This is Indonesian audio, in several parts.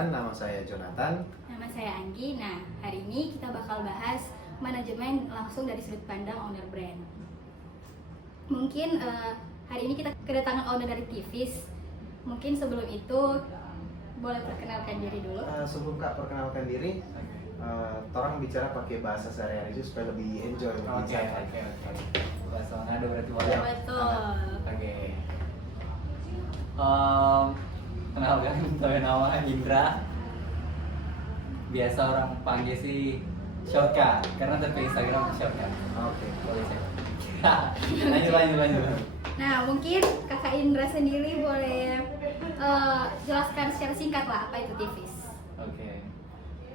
sekalian, nama saya Jonathan. Nama saya Anggi. Nah, hari ini kita bakal bahas manajemen langsung dari sudut pandang owner brand. Mungkin hari ini kita kedatangan owner dari Tivis. Mungkin sebelum itu boleh perkenalkan diri dulu. Sebelum Kak perkenalkan diri, orang bicara pakai bahasa sehari-hari itu supaya lebih enjoy, lebih santai. Oke. Bahasa Manado berarti boleh. Betul. Oke. Kenalkan, saya nama Indra. Biasa orang panggil sih Shortcut, karena terpakai Instagram Shortcut. Oke. Boleh cek. Lanjut. Nah, mungkin Kakak Indra sendiri boleh jelaskan secara singkat lah apa itu Tivis. Oke.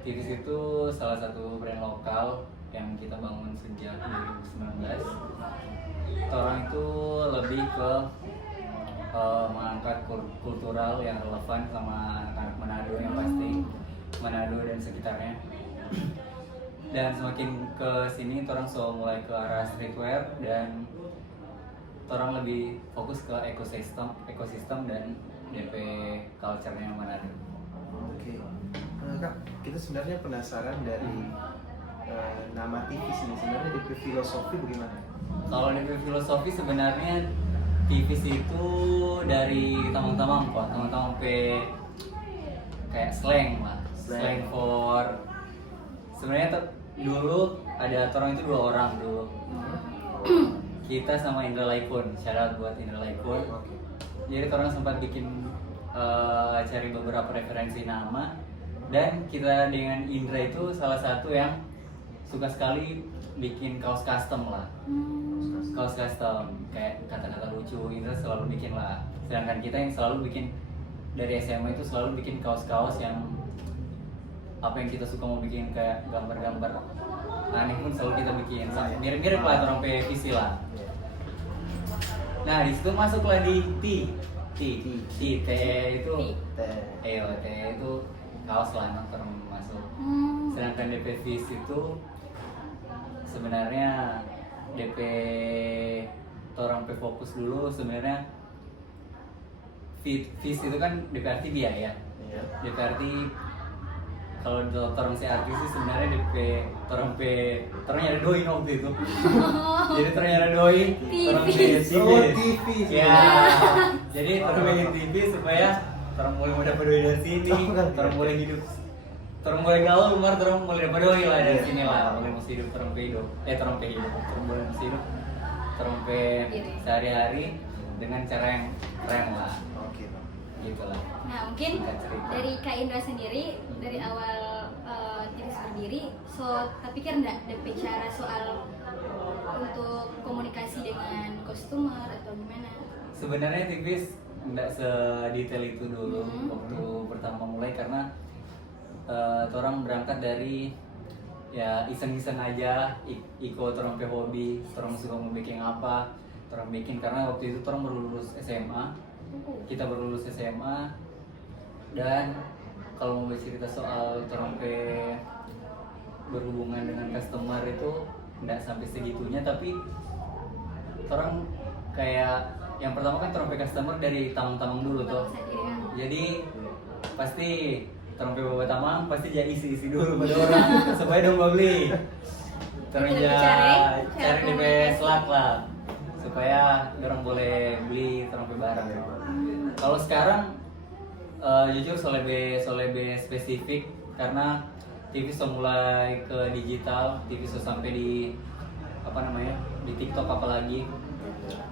Tivis itu salah satu brand lokal yang kita bangun sejak 2019. Orang itu lebih ke mengangkat kultural yang relevan sama anak-anak Manado yang pasti, Manado dan sekitarnya. Dan semakin ke sini orang so mulai ke arah streetwear dan orang lebih fokus ke ekosistem dan DP culture-nya Manado. Oke. Kak, kita sebenarnya penasaran dari nama Tivis ini sebenarnya dari filosofi bagaimana? Kalau DP filosofi sebenarnya Tivis itu dari tamang-tamang kok, tamang-tamang kayak slang lah, slang for sebenarnya dulu ada orang itu 2 orang dulu. Kita sama Indra Laikun, syarat buat Indra Laikun. Jadi orang sempat bikin cari beberapa referensi nama dan kita dengan Indra itu salah satu yang suka sekali bikin kaos custom lah. Kaos custom kayak kata-kata lucu Indra selalu bikin lah. Sedangkan kita yang selalu bikin dari SMA itu selalu bikin kaos-kaos yang apa yang kita suka mau bikin kayak gambar-gambar aneh pun selalu kita bikin. Mirip-mirip lah orang PVC lah. Nah di situ masuklah di T itu kaos lah orang masuk. Sedangkan DP Vis itu sebenarnya DP orang fokus dulu sebenarnya Vis itu kan DP arti dia ya. DP arti kalau orang si artis sih sebenarnya DP orang nyari doi waktu itu. Jadi orang nyari doi orang Tivis. Ya. Jadi orang bikin TV supaya orang mulai dapat doi dari sini, orang mulai hidup, orang mulai gaul, orang mulai dapat doi lah dari sini lah, mulai mesti hidup orang hidup, orang mulai mesti hidup, orang sehari-hari dengan cara yang keren lah. Oke, Bang. Gitu lah. Nah, mungkin dari Kak Indra sendiri dari awal Tivis berdiri, tak pikir enggak ada bicara soal untuk komunikasi dengan customer atau gimana? Sebenarnya Tivis nggak sedetail itu dulu waktu pertama mulai karena orang berangkat dari ya iseng-iseng aja ikut orang pe hobi, orang suka mau bikin apa, orang bikin karena waktu itu orang baru lulus SMA, kita baru lulus SMA dan kalau mau bercerita soal orang pe berhubungan dengan customer itu nggak sampai segitunya tapi orang kayak yang pertama kan trompet customer dari tamang-tamang dulu tuh. Jadi pasti trompet bawa tamang pasti jadi isi dulu pada orang supaya dong beli. Terus cari di Slack lah supaya orang boleh beli trompet barang. Kalau sekarang jujur solebe spesifik karena TV sudah mulai ke digital, TV sudah sampai di di TikTok apalagi.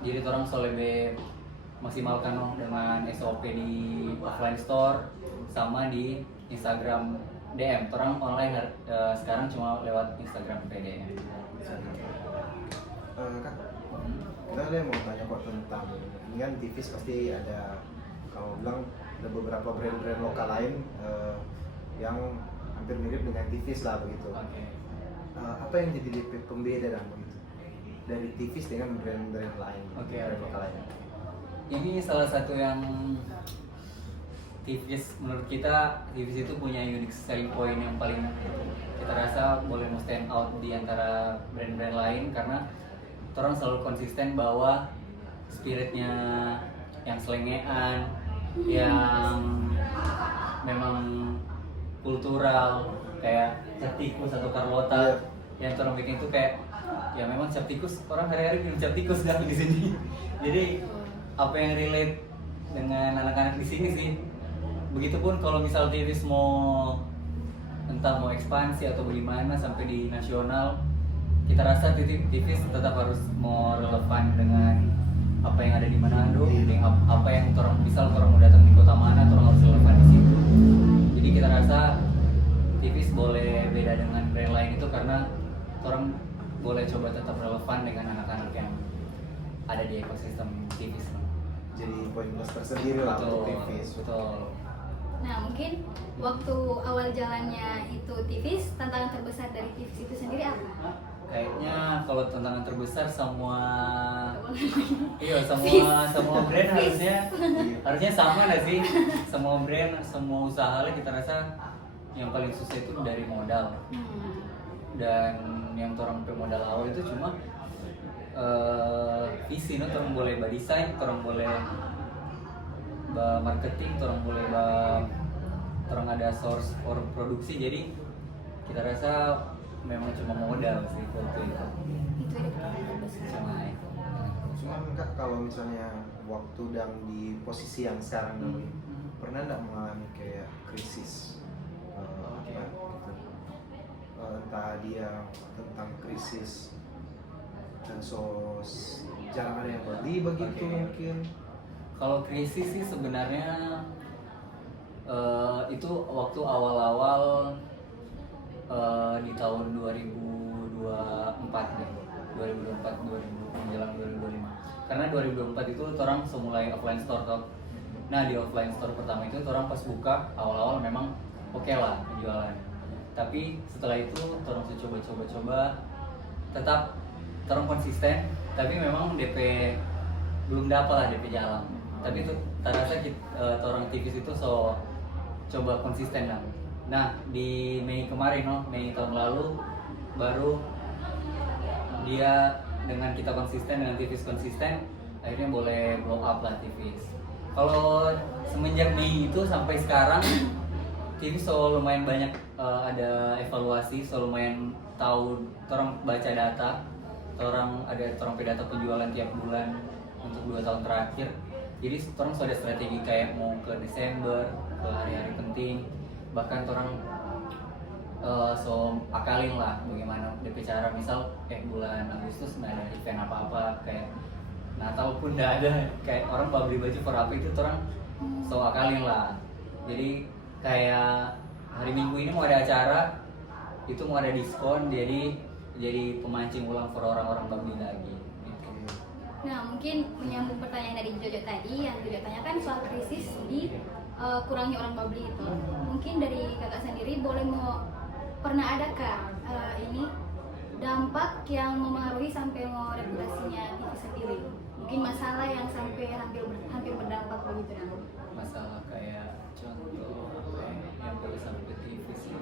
Jadi orang lebih maksimalkan dengan SOP di offline store sama di Instagram DM. Orang online sekarang cuma lewat Instagram PDM. Kak, kita mau tanya kok tentang ini kan Tivis pasti ada kalau bilang ada beberapa brand-brand lokal lain yang hampir mirip dengan Tivis lah begitu. Apa yang jadi pembeda dan begitu dari Tivis dengan brand-brand lain, brand lokal lain? Ini salah satu yang Tivis menurut kita Tivis itu punya unique selling point yang paling kita rasa boleh stand out di antara brand-brand lain karena orang selalu konsisten bahwa spiritnya yang selengean, yang memang kultural kayak cap tikus atau Carlota yang orang bikin itu kayak ya memang cap tikus, orang hari-hari minum cap tikus kan di sini. Jadi apa yang relate dengan anak-anak di sini sih. Begitupun kalau misal Tivis mau entah mau ekspansi atau bagaimana sampai di nasional, kita rasa Tivis tetap harus mau relevan dengan apa yang ada di Manado, dengan apa yang orang misal orang mau datang di kota mana, orang harus relevan di situ. Jadi kita rasa Tivis boleh beda dengan brand lain itu karena orang boleh coba tetap relevan dengan anak-anak yang ada di ekosistem Tivis. Jadi poin plus tersendiri lah untuk Betul, Tivis. betul. Nah, mungkin waktu awal jalannya itu Tivis, tantangan terbesar dari Tivis itu sendiri apa? Kayaknya kalau tantangan terbesar semua brand harusnya sama nggak sih? Semua brand, semua usaha kita rasa yang paling susah itu dari modal. Dan yang orang modal awal itu cuma visi, orang boleh desain, orang boleh marketing, orang boleh orang ada source for produksi. Jadi kita rasa memang cuma modal sih waktu itu. Itu ada tantangan terbesar. Cuman Kak, kalau misalnya waktu dan di posisi yang sekarang dulu, pernah nggak mengalami kayak krisis? Entah dia tentang krisis dan jarang ada yang beli begitu mungkin. Kalau krisis sih sebenarnya itu waktu awal-awal di tahun 2024 deh, 2024 menjelang 2025. Karena 2024 itu orang semulai offline store toh. Nah di offline store pertama itu orang pas buka awal-awal memang oke lah penjualan. Tapi setelah itu orang coba tetap orang konsisten. Tapi memang DP belum dapat lah DP jalan. Tapi itu terasa orang Tivis itu coba konsisten lah. Nah di Mei kemarin Mei tahun lalu baru dia dengan kita konsisten, dengan Tivis konsisten, akhirnya boleh blow up lah Tivis. Kalau semenjak Mei itu sampai sekarang Tivis lumayan banyak ada evaluasi, lumayan tahu, orang baca data, orang data penjualan tiap bulan untuk 2 tahun terakhir. Jadi orang sudah strategi kayak mau ke Desember, ke hari-hari penting, bahkan orang akalin lah bagaimana DP cara, misal bulan Agustus nggak ada event apa-apa, kayak Natal pun nggak ada, kayak orang beli baju for apa itu orang akalin lah. Jadi kayak hari Minggu ini mau ada acara, itu mau ada diskon, jadi pemancing ulang for orang-orang beli lagi. Nah, mungkin menyambung pertanyaan dari Jojo tadi, yang Jojo tanyakan soal krisis di kurangnya orang Babli itu. Mungkin dari kakak sendiri pernah adakah ini dampak yang memengaruhi sampai mau reputasinya TV sendiri? Mungkin masalah yang sampai hampir berdampak begitu ya? Masalah kayak contoh yang boleh sampai ke TV sih.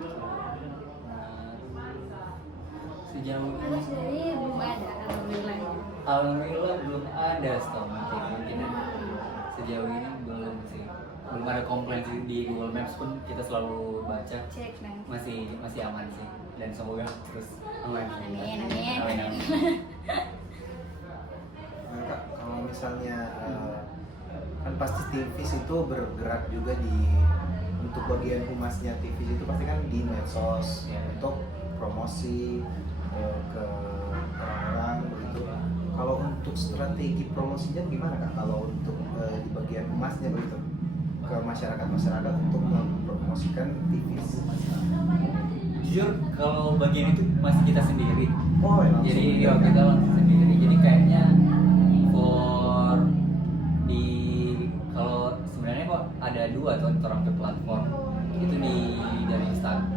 Sejauh ini belum ada, alhamdulillah belum ada, setahu mungkin sejauh ini belum sih, belum ada komplain sih. Di Google Maps pun kita selalu baca, cek masih aman sih, dan semoga terus aman. Amin. Nah Kak, kalau misalnya kan pasti Tivis itu bergerak juga untuk bagian humasnya Tivis itu pasti kan di medsos untuk promosi ke orang-orang begitu. Kalau untuk strategi promosinya gimana Kak? Kalau untuk di bagian humasnya begitu ke masyarakat untuk mempromosikan Tivis? Jujur kalau bagian itu masih kita sendiri. Jadi ya, kita langsung sendiri. Jadi kayaknya kalau sebenarnya kok ada 2 tuh orang ke platform itu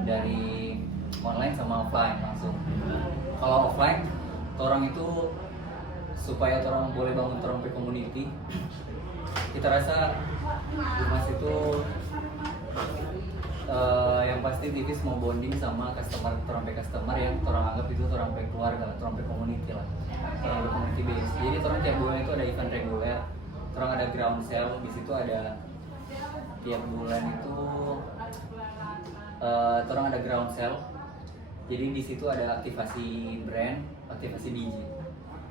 dari online sama offline langsung. Kalau offline, orang itu supaya orang boleh bangun orang community. Kita rasa Humas itu yang pasti Tivis mau bonding sama customer yang orang anggap itu orang keluarga, orang community lah, orang community base. Jadi orang tiap bulan itu ada event reguler, orang ada ground sale, di situ ada tiap bulan itu orang ada ground sale. Jadi di situ ada aktivasi brand, aktivasi DJ.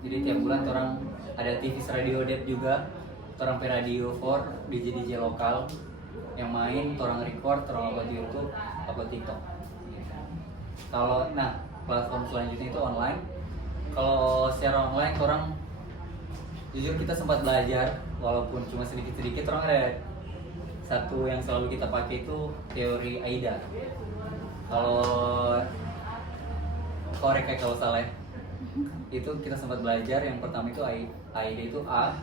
Jadi tiap bulan orang ada TV radio dep juga, orang pe radio for DJ lokal yang main, orang record, orang upload YouTube, upload TikTok. Kalau platform selanjutnya itu online. Kalau secara online orang jujur kita sempat belajar walaupun cuma sedikit-sedikit. Orang ada satu yang selalu kita pakai itu teori AIDA. Kalau korek kalau salah ya. Itu kita sempat belajar. Yang pertama itu AIDA itu A,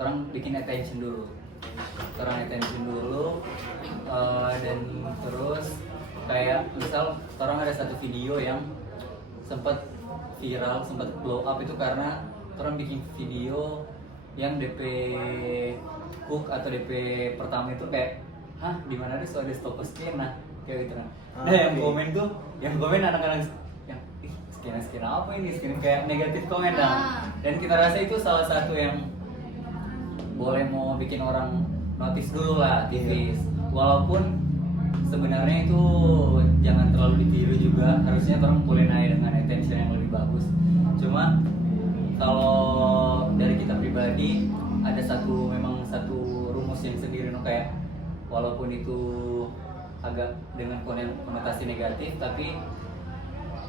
orang bikin attention dulu. Orang attention dulu dan terus kayak misal orang ada satu video yang sempat viral, sempat blow up itu karena orang bikin video yang DP hook atau DP pertama itu kayak di mana ada soal stop skena kayak gitu nah. Yang komen anak-anak yang skena apa ini, skena kayak negatif komen dan kita rasa itu salah satu yang boleh mau bikin orang notice dulu lah tipis. Walaupun sebenarnya itu jangan terlalu ditiru juga, harusnya orang boleh naik dengan attention yang lebih bagus. Cuma kalau dari kita pribadi ada memang satu rumus yang sendiri kayak walaupun itu agak dengan konotasi negatif, tapi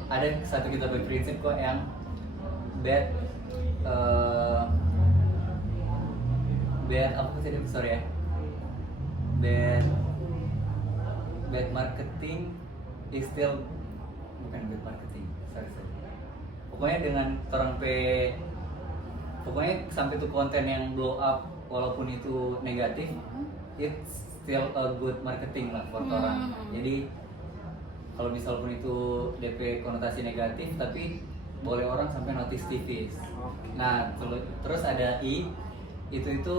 ada satu kita berprinsip kok yang bad bad marketing is still bukan bad marketing, sorry. Pokoknya dengan pokoknya sampai tuh konten yang blow up walaupun itu negatif, it's still a good marketing lah for orang. Jadi kalau misal pun itu DP konotasi negatif, tapi boleh orang sampai notice tipis. Nah terus ada I, itu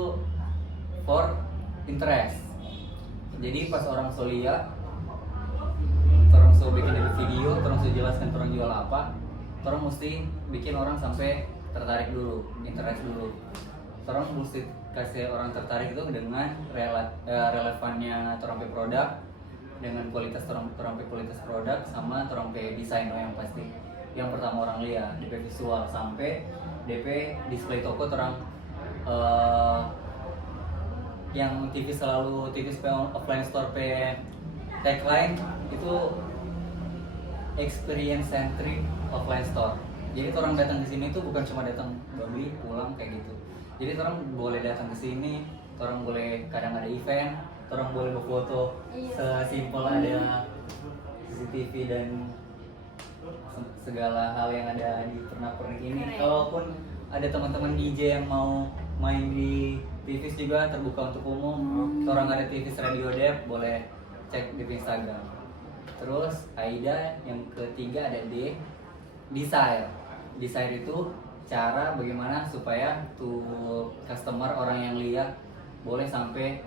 for interest. Jadi pas orang lihat, orang bikin dari video, orang jelaskan orang jual apa, orang mesti bikin orang sampai tertarik dulu, interest dulu. Orang mesti kasih orang tertarik itu dengan relevannya orang pe produk, dengan kualitas orang pe kualitas produk, sama orang pe desain yang pasti. Yang pertama orang lihat DP visual sampai DP display toko orang yang TV offline store pe tagline itu experience centric offline store. Jadi orang datang ke sini tuh bukan cuma datang beli pulang kayak gitu. Jadi orang boleh datang ke sini, orang boleh kadang ada event, orang boleh berfoto sesimpel ada CCTV dan segala hal yang ada di pernak-pernik ini. Kalaupun ada teman-teman DJ yang mau main di TVs juga terbuka untuk umum. Orang ada TVs Radio Dep boleh cek di Instagram. Terus AIDA yang ketiga ada D, Desire. Desire itu cara bagaimana supaya tuh customer orang yang lihat boleh sampai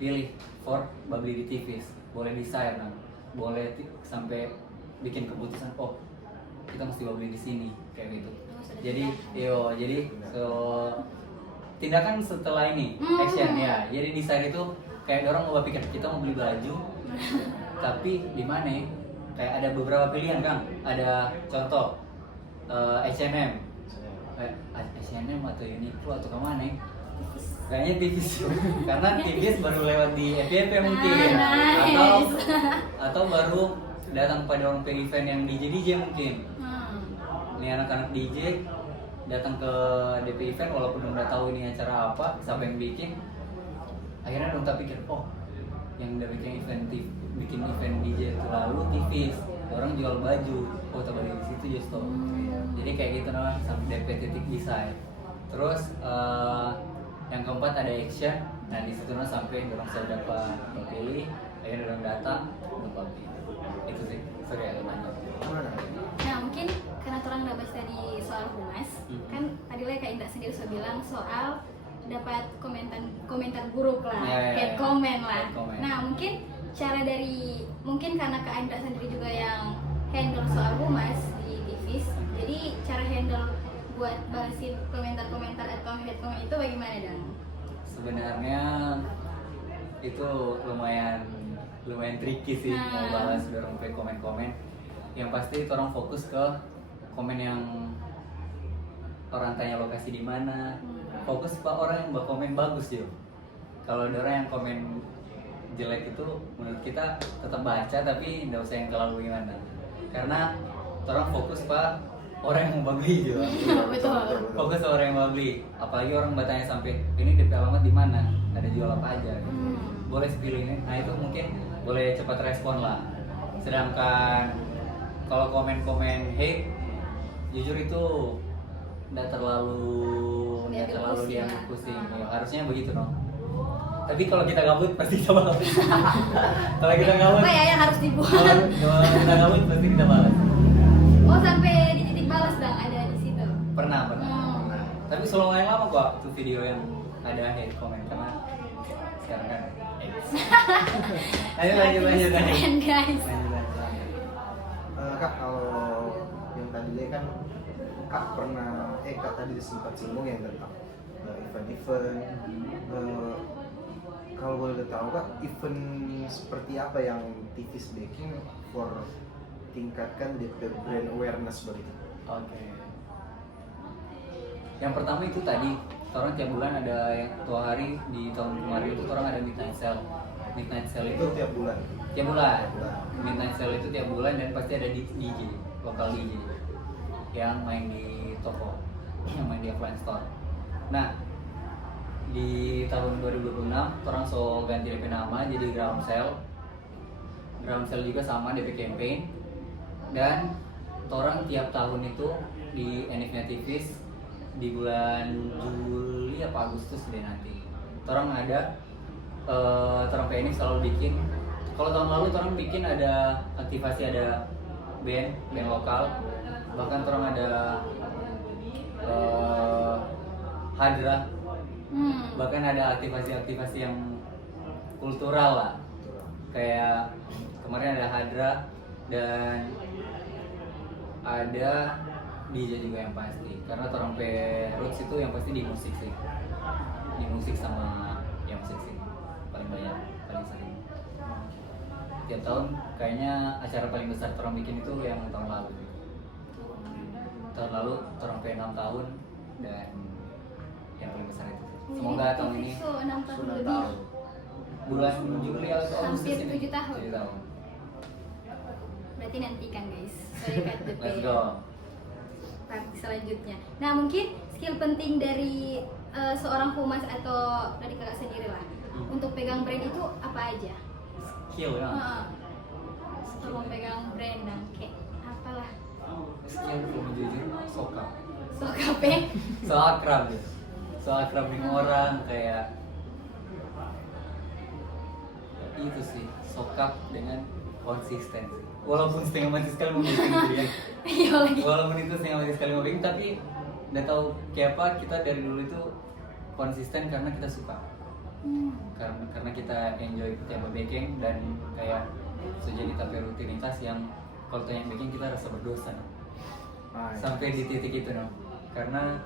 pilih for beli di TVs. Boleh desire boleh sampai bikin keputusan kita mesti beli di sini kayak gitu. Jadi tindakan setelah ini action ya. Jadi desain itu kayak orang mau pikir kita mau beli baju tapi di mana kayak ada beberapa pilihan Kang. Ada contoh H&M atau Uniqlo atau kemana kayaknya tipis karena tipis baru lewat di FYP mungkin atau baru datang pada orang pe event yang DJ mungkin. Ini anak-anak DJ datang ke DP event walaupun udah tahu ini acara apa, siapa yang bikin, akhirnya dong tak pikir yang udah bikin event DJ terlalu tipis, orang jual baju, tak balik di situ justru. Jadi kayak gitu sampai DP titik desain. Terus yang keempat ada action. Nah di situ sampai orang sudah dapat pilih, akhirnya orang datang untuk pilih. Itu sih, sorry agak banyak. Nah mungkin karena orang udah bahas tadi soal humas, kan tadi Kak Indra sendiri sudah bilang soal dapat komentar buruk lah, hate comment lah. Nah mungkin karena Kak Indra sendiri juga yang handle soal humas di TVs, jadi cara handle buat balasin komentar-komentar atau hate comment itu bagaimana dong? Sebenarnya itu lumayan tricky sih mau balas dorong ke komen-komen. Yang pasti orang fokus ke komen yang orang tanya lokasi di mana. Fokus pak orang yang komen bagus yo. Kalau ada orang yang komen jelek itu menurut kita tetap baca tapi nggak usah yang terlalu gimana. Karena orang fokus pak orang yang mau beli juga. Betul. Fokus ke orang yang mau beli. Apalagi orang bertanya sampai ini DP alamat di mana, ada jual apa aja. Boleh pilih ini. Nah itu mungkin boleh cepat respon lah. Sedangkan kalau komen-komen hate, jujur itu nggak terlalu dianggap pusing. Ya, harusnya begitu dong. Tapi kalau kita gabut pasti kita balas. Kalau kita gabut, apa ya yang harus dibuat? kalau kita gabut pasti kita balas. Oh sampai di titik balas bang ada di situ. Pernah. Nah, Tapi lumayan lama kok tuh video yang ada hate comment karena sekarang kan. Ayo lanjut. Keren guys. Lanjut. Kak, kalau yang tadi kan Kak pernah Kak tadi sempat singgung yang tentang event-event. Kalau boleh tahu Kak, event seperti apa yang Tivis backing for tingkatkan DP brand awareness begitu? Oke. Yang pertama itu tadi, orang tiap bulan ada yang 2 hari di tahun kemarin itu orang ada midnight sale. Midnight sale Itu itu tiap bulan. tiap bulan. Tiap bulan. Midnight sale itu tiap bulan dan pasti ada DJ, lokal DJ yang main di toko, yang main di offline store. Nah, di tahun 2026 orang so ganti DP nama jadi ground sale. Ground sale juga sama DP campaign. Dan orang tiap tahun itu di NF-nya Tivis di bulan Juli apa Agustus deh nanti. Orang ada orang PNI selalu bikin. Kalau tahun lalu orang bikin ada aktivasi ada band lokal. Bahkan orang ada hadra. Bahkan ada aktivasi yang kultural lah. Kayak kemarin ada hadra dan ada DJ juga yang pasti. Karena orang Roots itu yang pasti di musik sih. Di musik sama ya musik sih paling banyak, paling sering. Tiap tahun kayaknya acara paling besar orang bikin itu yang tahun lalu. Tahun lalu orang 6 tahun dan yang paling besar itu. Semoga tahun ini 6 tahun Sudah lebih. tahu. bulan Juli atau Agustus Hampir ini. 7 tahun. 7 tahun. Berarti nantikan guys. Sorry Kak DP. Let's go. Part selanjutnya. Nah mungkin skill penting dari seorang humas atau dari kakak sendiri lah untuk pegang brand itu apa aja? Skill ya. Kalau pegang brand dan kayak apalah. Skill kalau jujur sokap. So kape. So akrab ya. So akrab dengan orang kayak itu sih sokap dengan konsistensi. Walaupun setengah mati sekali mau bikin gitu ya. Iya lagi. Walaupun itu setengah mati sekali mau bikin tapi udah tahu kayak apa kita dari dulu itu konsisten karena kita suka. Karena kita enjoy tiap baking dan kayak sudah jadi tapi rutinitas yang kalau tanya baking kita rasa berdosa. Nah, Sampai di titik itu no. Karena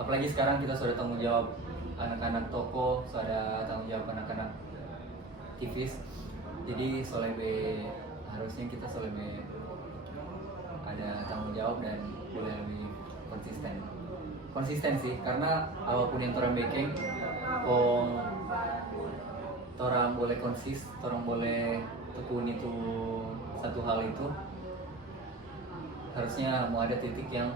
apalagi sekarang kita sudah tanggung jawab anak-anak toko, sudah tanggung jawab anak-anak Tivis. Jadi solebe harusnya kita solebe ada tanggung jawab dan boleh lebih konsisten sih karena apapun yang orang baking orang boleh orang boleh tekun itu satu hal itu harusnya mau ada titik yang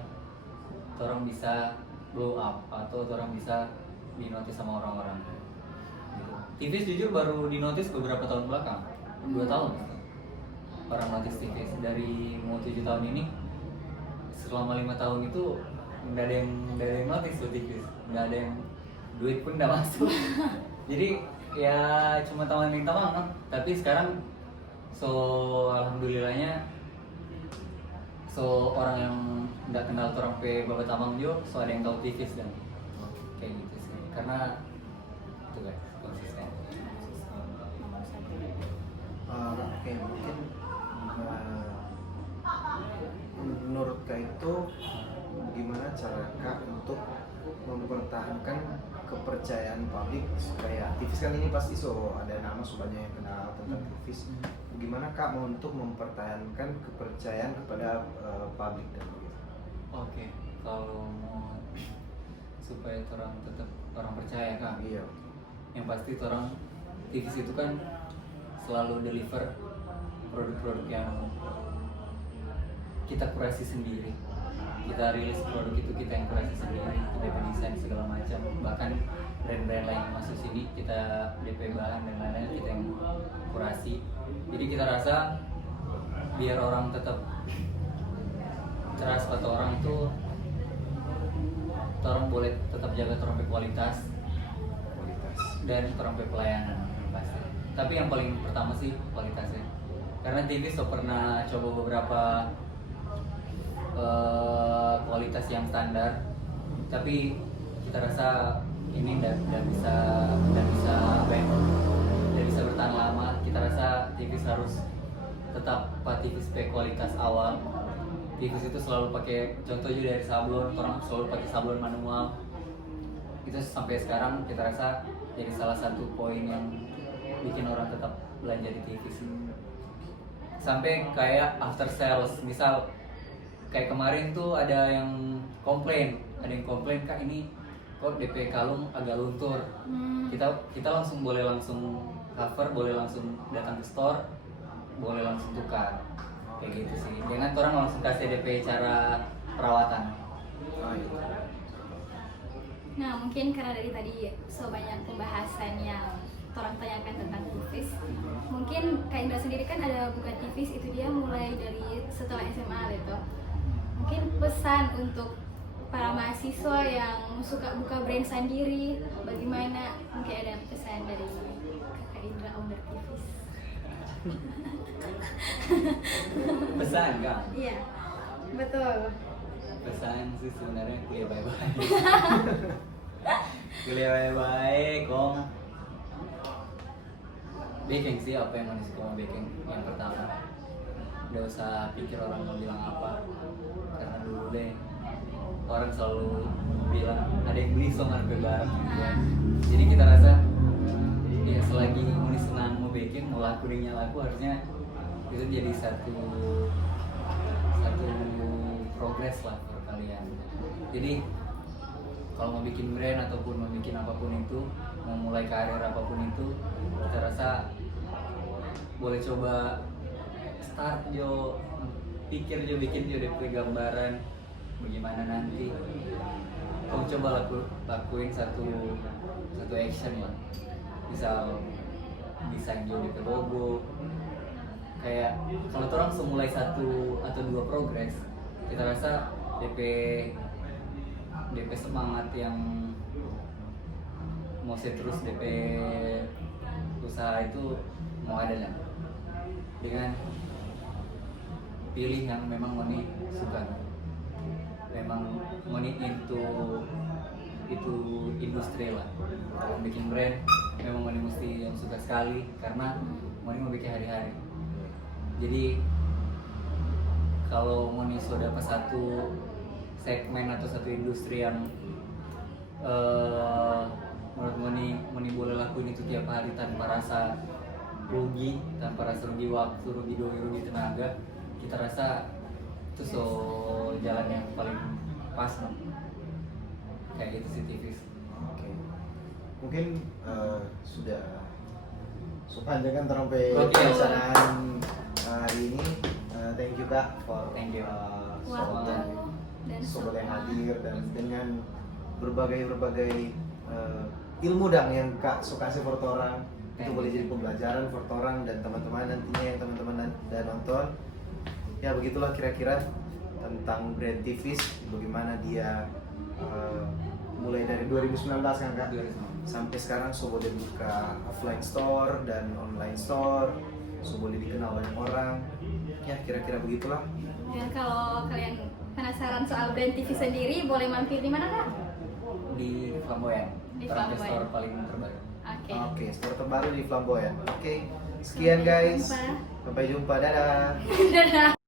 orang bisa blow up atau orang bisa dinotis sama orang-orang gitu. Tivis jujur baru dinotis beberapa tahun belakang 2 tahun orang notis Tivis dari mau 7 tahun ini selama 5 tahun itu nggak ada yang notis loh Tivis, nggak ada yang duit pun nggak masuk. Jadi ya cuma taman minta no? Tapi sekarang alhamdulillahnya orang yang nggak kenal orang pe Bapak Tamang juga ada yang tahu Tivis dan kayak gitu sih karena itu guys konsisten. Oke, mungkin menurut Kak itu gimana cara Kak untuk mempertahankan kepercayaan publik kayak aktivis kan ini pasti ada nama banyak yang kenal tentang aktivis. Bagaimana Kak mau untuk mempertahankan kepercayaan kepada publik dan begitu? Oke, kalau mau supaya orang tetap orang percaya Kak, Iya. yang pasti orang aktivis itu kan selalu deliver produk-produk yang kita kurasi sendiri. Kita rilis produk itu kita yang kurasi sendiri, DP desain segala macam. Bahkan brand-brand lain yang masuk sini kita DP bahan dan lain-lain kita yang kurasi. Jadi kita rasa biar orang tetap trust atau orang itu orang boleh tetap jaga orang kualitas dan orang pelayanan pasti. Tapi yang paling pertama sih kualitasnya. Karena TV so pernah coba beberapa kualitas yang standar, tapi kita rasa ini tidak bisa bertahan lama. Kita rasa TV harus tetap TV kualitas awal. TV itu selalu pakai contoh juga dari sablon, orang selalu pakai sablon manual. Itu sampai sekarang kita rasa jadi salah satu poin yang bikin orang tetap belanja di TV. Sampai kayak after sales, misal kayak kemarin tuh ada yang komplain Kak ini kok DP kalung agak luntur. Kita langsung boleh langsung cover, boleh langsung datang ke store, boleh langsung tukar kayak gitu sih. Jangan orang langsung kasih DP cara perawatan. Nah, mungkin karena dari tadi banyak pembahasan yang orang tanyakan tentang TIFIS, mungkin Kak Indra sendiri kan ada buka TIFIS itu dia mulai dari setelah SMA gitu. Mungkin pesan untuk para mahasiswa yang suka buka brand sendiri, bagaimana? Mungkin ada pesan dari Kak Indra owner TIFIS. Pesan Kak? Iya, betul. Pesan sih sebenarnya kuliah baik-baik. Kuliah baik-baik, kong. Baking sih, apa yang manis mau baking yang pertama. Udah usah pikir orang mau bilang apa, karena dulu deh orang selalu bilang ada yang beli so harga barang gitu. Jadi kita rasa ya selagi ini senang mau baking, mau laku nih laku, harusnya itu jadi satu progres lah untuk kalian. Jadi kalau mau bikin brand ataupun mau bikin apapun itu, mau mulai karir apapun itu, kita rasa boleh coba start pikir bikin DP gambaran bagaimana nanti. Kamu coba lakuin satu action lah. Misal desain DP logo. Kayak kalau orang semulai 1 atau 2 progres, kita rasa DP semangat yang mau terus DP usaha itu mau ada lah. Dengan pilih yang memang Moni suka, memang Moni itu industri lah. Kalau bikin brand memang Moni mesti yang suka sekali karena Moni mau bikin hari-hari. Jadi kalau Moni sudah dapat satu segmen atau satu industri yang menurut Moni boleh lakuin itu tiap hari tanpa rasa rugi waktu, rugi tenaga, kita rasa itu jalan yang paling pas no? Kayak gitu sih TIFIS. Oke. Mungkin sudah sepanjang kan sampai pelaksanaan hari ini. Thank you Kak for Thank you. So boleh hadir dan dengan berbagai ilmu yang Kak suka kasih for orang itu boleh jadi pembelajaran for orang dan teman-teman nantinya yang teman-teman dan nonton. Ya begitulah kira-kira tentang brand TIFIS, bagaimana dia mulai dari 2019 kan Kak, sampai sekarang boleh buka offline store dan online store, boleh dikenal banyak orang. Ya kira-kira begitulah. Dan kalau kalian penasaran soal brand TIFIS sendiri, boleh mampir di mana Kak? Di Flamboyan, store paling terbaru. Oke. Store terbaru di Flamboyan. Oke. Sekian guys. Sampai jumpa. Dadah. Dadah.